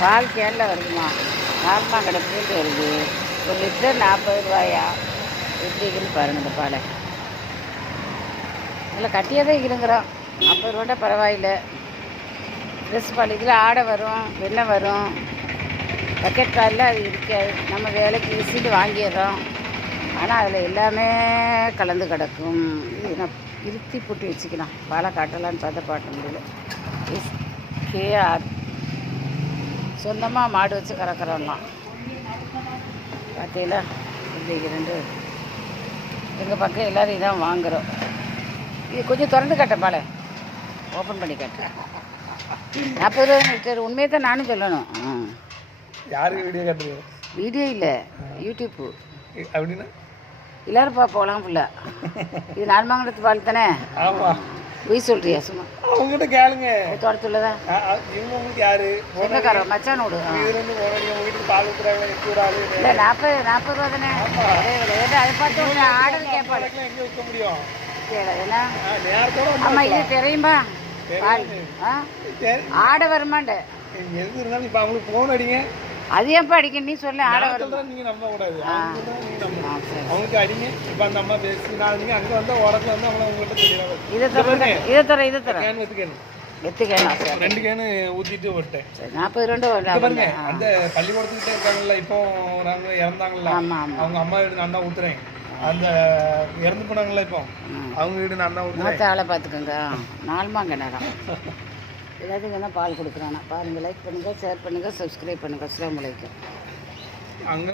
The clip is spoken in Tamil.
பால் கேனில் வருதுமா, நார்மலாக கிடக்குன்ட்டு வருது. ஒரு லிட்டர் 40 ரூபாயா? எப்படின்னு பாருங்கள் இந்த பாலை. இதில் கட்டியே தான் இருங்கிறோம். 40 ரூபாண்டா பரவாயில்லை. ஃப்ரெஷ் பால் இதில் ஆடை வரும், வெண்ணெய் வரும். பக்கெட் பாலில் அது இருக்காது. நம்ம வேலைக்கு ஈஸிட்டு வாங்கிடுறோம். ஆனால் அதில் எல்லாமே கலந்து கிடக்கும். இது நான் இருத்தி போட்டு வச்சுக்கலாம். பாலை காட்டலான்னு பார்த்தா பாட்ட முடியல. கேஆர் சொந்தமாக மாடு வச்சு கறக்கிறோம்லாம். பார்த்தீங்களா இப்படி ரெண்டு எங்கள் பக்கம் எல்லோரும் இதான் வாங்குகிறோம். இது கொஞ்சம் திறந்து காட்ட பாலை ஓப்பன் பண்ணி காட்டுறேன். 40 ரூபா லிட்டர். உண்மையை தான் நானும் சொல்லணும். யாருக்கு வீடியோ காட்டுறீங்க? வீடியோ இல்லை, யூடியூப்பு. அப்படின்னா எல்லோரும் பார்ப்போலாம் ஃபுல்லாக. இது நார்மங்கலத்து பால் தானே? ஆமாம். பொய் சொல்கிறியா? சும்மா அவங்ககிட்ட கேளுங்க. தோட்டத்துள்ளதா இவங்க உங்களுக்கு யாரு? சொந்தக்காரன் மச்சான் விடு. இதுலேருந்து உங்கள் வீட்டுக்கு பால் ஊற்றுறாங்க, எட்டு ஒரு ஆளு. இல்லை 40 ரூபா தானே? அதை பார்த்து ஒரு ஆர்டர் கேட்பாள். எங்கே விற்க முடியும்? ஏன்னா நேரத்தோட ஆமாம், இது தெரியுமா பால்? ஆடை வருமாண்ட எது இருந்தாலும் இப்போ அவங்களுக்கு ஃபோன் அடிங்க. அது ஏன்ப்பா அடிக்க? நீ சொல்ல ஆடை வரும். நீங்கள் நம்ப கூடாது. அவங்களுக்கு அடிங்க. இப்போ அந்த அம்மா பேசி நான் நீங்கள் அங்கே வந்தால் உரத்தில் வந்து அவங்கள உங்கள்கிட்ட தெரியாது. இதை தரேன் கேன் வச்சுக்கேன். எத்துக்கேன் சார். 2 கேனு ஊற்றிட்டு விட்டேன். 40 ரூபா பாருங்க. அந்த பள்ளிக்கூடத்துக்கிட்டே இருக்காங்கல்ல, இப்போ நாங்கள் இறந்தாங்கல்ல, அவங்க அம்மா வீடு நான் தான் ஊற்றுறேன். அந்த இறந்து போனாங்கல்ல, இப்போ அவங்க வீடு நான் தான் ஊற்றுறேன். மற்ற ஆளை பார்த்துக்கோங்க. 4 நேரம் எல்லாத்துக்கும் தான் பால் கொடுக்குறானா பாருங்கள். லைக் பண்ணுங்கள், ஷேர் பண்ணுங்கள், சப்ஸ்கிரைப் பண்ணுங்கள். அஸ்ஸலாமு அலைக்கும். அங்கே